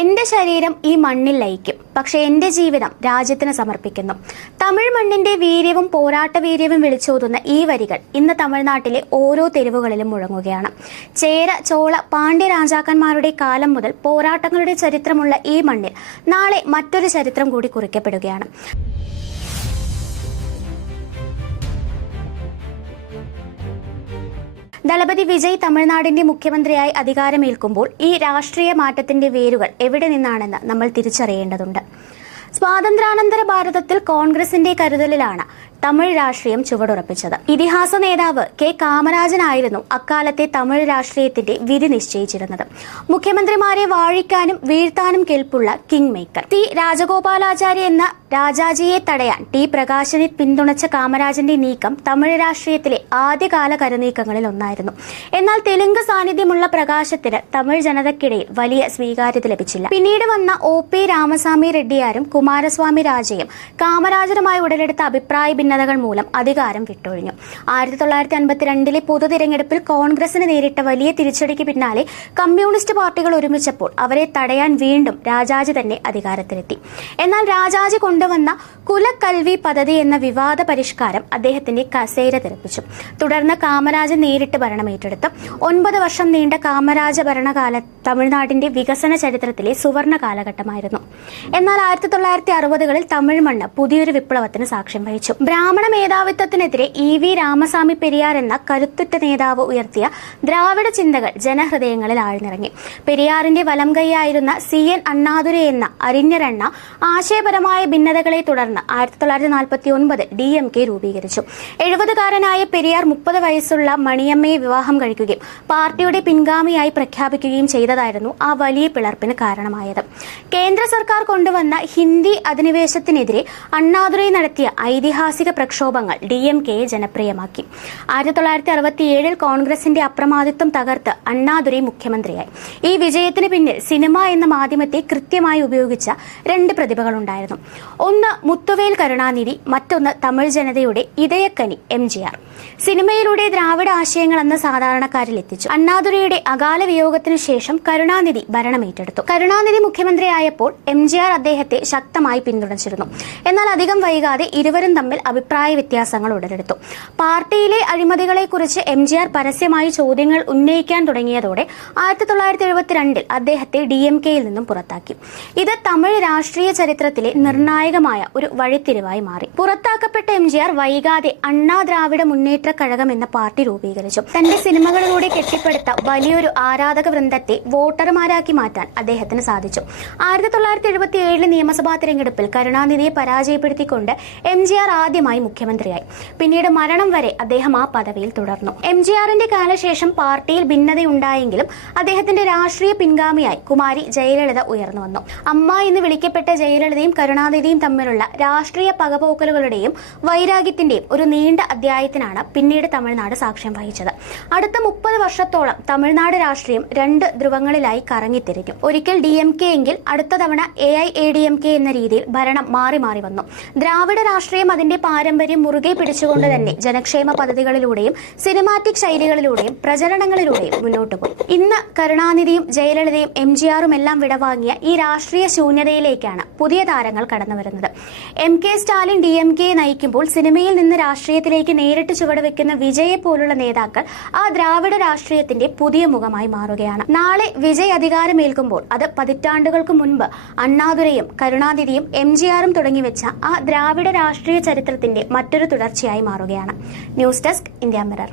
എന്റെ ശരീരം ഈ മണ്ണിൽ ലയിക്കും, പക്ഷെ എന്റെ ജീവിതം രാജ്യത്തിന് സമർപ്പിക്കുന്നു. തമിഴ് മണ്ണിന്റെ വീര്യവും പോരാട്ട വീര്യവും വിളിച്ചോതുന്ന ഈ വരികൾ ഇന്ന് തമിഴ്നാട്ടിലെ ഓരോ തെരുവുകളിലും മുഴങ്ങുകയാണ്. ചേര, ചോള, പാണ്ഡ്യ രാജാക്കന്മാരുടെ കാലം മുതൽ പോരാട്ടങ്ങളുടെ ചരിത്രമുള്ള ഈ മണ്ണിൽ നാളെ മറ്റൊരു ചരിത്രം കൂടി കുറിക്കപ്പെടുകയാണ്. ദളപതി വിജയ് തമിഴ്നാടിന്റെ മുഖ്യമന്ത്രിയായി അധികാരമേൽക്കുമ്പോൾ ഈ രാഷ്ട്രീയ മാറ്റത്തിന്റെ വേരുകൾ എവിടെ നിന്നാണെന്ന് നമ്മൾ തിരിച്ചറിയേണ്ടതുണ്ട്. സ്വാതന്ത്ര്യാനന്തര ഭാരതത്തിൽ കോൺഗ്രസിന്റെ കരുതലിലാണ് തമിഴ് രാഷ്ട്രീയം ചുവടുറപ്പിച്ചത്. ഇതിഹാസ നേതാവ് കെ കാമരാജനായിരുന്നു അക്കാലത്തെ തമിഴ് രാഷ്ട്രീയത്തിന്റെ വിധി നിശ്ചയിച്ചിരുന്നത്. മുഖ്യമന്ത്രിമാരെ വാഴിക്കാനും വീഴ്ത്താനും കെൽപ്പുള്ള കിങ് മേക്കർ. ടി രാജഗോപാലാചാര്യ എന്ന രാജാജിയെ തടയാൻ ടി പ്രകാശനെ പിന്തുണച്ച കാമരാജന്റെ നീക്കം തമിഴ് രാഷ്ട്രീയത്തിലെ ആദ്യകാല കരുനീക്കങ്ങളിൽ ഒന്നായിരുന്നു. എന്നാൽ തെലുങ്ക് സാന്നിധ്യമുള്ള പ്രകാശത്തിന് തമിഴ് ജനതയ്ക്കിടയിൽ വലിയ സ്വീകാര്യത ലഭിച്ചില്ല. പിന്നീട് വന്ന ഒ.പി. രാമസ്വാമി റെഡ്ഡിയാരും കുമാരസ്വാമി രാജയും കാമരാജരുമായി ഉടലെടുത്ത അഭിപ്രായ ഭിന്നതകൾ മൂലം അധികാരം വിട്ടൊഴിഞ്ഞു. 1952 പൊതു തിരഞ്ഞെടുപ്പിൽ കോൺഗ്രസിന് നേരിട്ട വലിയ തിരിച്ചടിക്ക് പിന്നാലെ കമ്മ്യൂണിസ്റ്റ് പാർട്ടികൾ ഒരുമിച്ചപ്പോൾ അവരെ തടയാൻ വീണ്ടും രാജാജി തന്നെ അധികാരത്തിലെത്തി. എന്നാൽ രാജാജി കൊണ്ടുവന്ന കുലക്കൽവി പദ്ധതി എന്ന വിവാദ പരിഷ്കാരം അദ്ദേഹത്തിന്റെ കസേര തെറിപ്പിച്ചു. തുടർന്ന് കാമരാജൻ നേരിട്ട് ഭരണമേറ്റെടുത്തു. 9 വർഷം നീണ്ട കാമരാജ ഭരണകാലം തമിഴ്നാടിന്റെ വികസന ചരിത്രത്തിലെ സുവർണ കാലഘട്ടമായിരുന്നു. എന്നാൽ 1960കളിൽ തമിഴ് മണ്ണ് പുതിയൊരു വിപ്ലവത്തിന് സാക്ഷ്യം വഹിച്ചു. ബ്രാഹ്മണ മേധാവിത്വത്തിനെതിരെ ഇ.വി. രാമസ്വാമി പെരിയാർ എന്ന കരുത്തുറ്റ നേതാവ് ഉയർത്തിയ ദ്രാവിഡ ചിന്തകൾ ജനഹൃദയങ്ങളിൽ ആഴ്ന്നിറങ്ങി. പെരിയാറിന്റെ വലം കൈയായിരുന്ന സി.എൻ. അണ്ണാദുരൈ എന്ന അറിഞ്ഞരണ്ണ ആശയപരമായ ഭിന്നതകളെ തുടർന്ന് 1949 ഡി.എം.കെ രൂപീകരിച്ചു. 70കാരനായ പെരിയാർ 30 വയസ്സുള്ള മണിയമ്മയെ വിവാഹം കഴിക്കുകയും പാർട്ടിയുടെ പിൻഗാമിയായി പ്രഖ്യാപിക്കുകയും ചെയ്തതായിരുന്നു ആ വലിയ പിളർപ്പിന് കാരണമായത്. കേന്ദ്ര സർക്കാർ കൊണ്ടുവന്ന ഹിന്ദി അധിനിവേശത്തിനെതിരെ അണ്ണാദുരൈ നടത്തിയ ഐതിഹാസിക പ്രക്ഷോഭങ്ങൾ ഡി.എം.കെയെ ജനപ്രിയമാക്കി. 1967 കോൺഗ്രസിന്റെ അപ്രമാദിത്വം തകർത്ത് അണ്ണാദുരൈ മുഖ്യമന്ത്രിയായി. ഈ വിജയത്തിന് പിന്നിൽ സിനിമ എന്ന മാധ്യമത്തെ കൃത്യമായി ഉപയോഗിച്ച 2 പ്രതിഭകളുണ്ടായിരുന്നു. ഒന്ന് മുത്തുവേൽ കരുണാനിധി, മറ്റൊന്ന് തമിഴ് ജനതയുടെ ഇതയക്കനി എം.ജി.ആർ. സിനിമയിലൂടെ ദ്രാവിഡ ആശയങ്ങൾ അന്ന് സാധാരണക്കാരിൽ എത്തിച്ചു. അണ്ണാദുരൈയുടെ അകാല വിയോഗത്തിനു ശേഷം കരുണാനിധി ഭരണമേറ്റെടുത്തു. കരുണാനിധി മുഖ്യമന്ത്രിയായപ്പോൾ എം.ജി.ആർ. അദ്ദേഹത്തെ ശക്തമായി പിന്തുണച്ചിരുന്നു. എന്നാൽ അധികം വൈകാതെ ഇരുവരും തമ്മിൽ അഭിപ്രായ വ്യത്യാസങ്ങൾ ഉടലെടുത്തു. പാർട്ടിയിലെ അഴിമതികളെക്കുറിച്ച് എം.ജി.ആർ. പരസ്യമായി ചോദ്യങ്ങൾ ഉന്നയിക്കാൻ തുടങ്ങിയതോടെ 1972 അദ്ദേഹത്തെ ഡി.എം.കെയിൽ നിന്നും പുറത്താക്കി. ഇത് തമിഴ് രാഷ്ട്രീയ ചരിത്രത്തിലെ നിർണായകമായ ഒരു വഴിത്തിരിവായി മാറി. പുറത്താക്കപ്പെട്ട എം.ജി.ആർ. വൈകാതെ അണ്ണാ ദ്രാവിഡ മുന്നേറ്റ കഴകം എന്ന പാർട്ടി രൂപീകരിച്ചു. തന്റെ സിനിമകളിലൂടെ കെട്ടിപ്പടുത്ത വലിയൊരു ആരാധക വൃന്ദത്തെ വോട്ടർമാരാക്കി മാറ്റാൻ അദ്ദേഹത്തിന് സാധിച്ചു. 1977 നിയമസഭാ തിരഞ്ഞെടുപ്പിൽ കരുണാനിധിയെ പരാജയപ്പെടുത്തിക്കൊണ്ട് എം.ജി.ആർ. ആദ്യമായി മുഖ്യമന്ത്രിയായി. പിന്നീട് മരണം വരെ അദ്ദേഹം ആ പദവിയിൽ തുടർന്നു. എം.ജി.ആറിന്റെ കാലശേഷം പാർട്ടിയിൽ ഭിന്നതയുണ്ടായെങ്കിലും അദ്ദേഹത്തിന്റെ രാഷ്ട്രീയ പിൻഗാമിയായി കുമാരി ജയലളിത ഉയർന്നു വന്നു. അമ്മ എന്ന് വിളിക്കപ്പെട്ട ജയലളിതയും കരുണാനിധിയും തമ്മിലുള്ള രാഷ്ട്രീയ പകപോക്കലുകളുടെയും വൈരാഗ്യത്തിന്റെയും ഒരു നീണ്ട അധ്യായത്തിനാണ് പിന്നീട് തമിഴ്നാട് സാക്ഷ്യം വഹിച്ചത്. അടുത്ത 30 വർഷത്തോളം തമിഴ്നാട് രാഷ്ട്രീയം 2 ധ്രുവങ്ങളിലായി കറങ്ങിത്തിരിക്കും. ഒരിക്കൽ ഡി.എം.കെ എങ്കിൽ അടുത്ത തവണ എ.ഐ.എ.ഡി.എം.കെ എന്ന രീതിയിൽ ഭരണം മാറി മാറി വന്നു. ദ്രാവിഡ രാഷ്ട്രീയം അതിന്റെ പാരമ്പര്യം മുറുകെ പിടിച്ചുകൊണ്ട് തന്നെ ജനക്ഷേമ പദ്ധതികളിലൂടെയും സിനിമാറ്റിക് ശൈലികളിലൂടെയും പ്രചരണങ്ങളിലൂടെയും മുന്നോട്ട് പോയി. ഇന്ന് കരുണാനിധിയും ജയലളിതയും എം.ജി.ആറും എല്ലാം വിടവാങ്ങിയ ഈ രാഷ്ട്രീയ ശൂന്യതയിലേക്കാണ് പുതിയ താരങ്ങൾ കടന്നുവരുന്നത്. എം.കെ. സ്റ്റാലിൻ ഡി.എം.കെയെ നയിക്കുമ്പോൾ സിനിമയിൽ നിന്ന് രാഷ്ട്രീയത്തിലേക്ക് നേരിട്ട് ചുവടുവെക്കുന്ന വിജയെ പോലുള്ള നേതാക്കൾ ആ ദ്രാവിഡ രാഷ്ട്രീയത്തിന്റെ പുതിയ മുഖമായി മാറുകയാണ്. നാളെ വിജയ് അധികാരമേൽക്കുമ്പോൾ അത് പതിറ്റാണ്ടുകൾക്ക് മുൻപ് അണ്ണാദുരൈയും കരുണാനിധിയും എം.ജി.ആറും തുടങ്ങിവെച്ച ആ ദ്രാവിഡ രാഷ്ട്രീയ ചരിത്രത്തിന്റെ മറ്റൊരു തുടർച്ചയായി മാറുകയാണ്. News desk India mirror.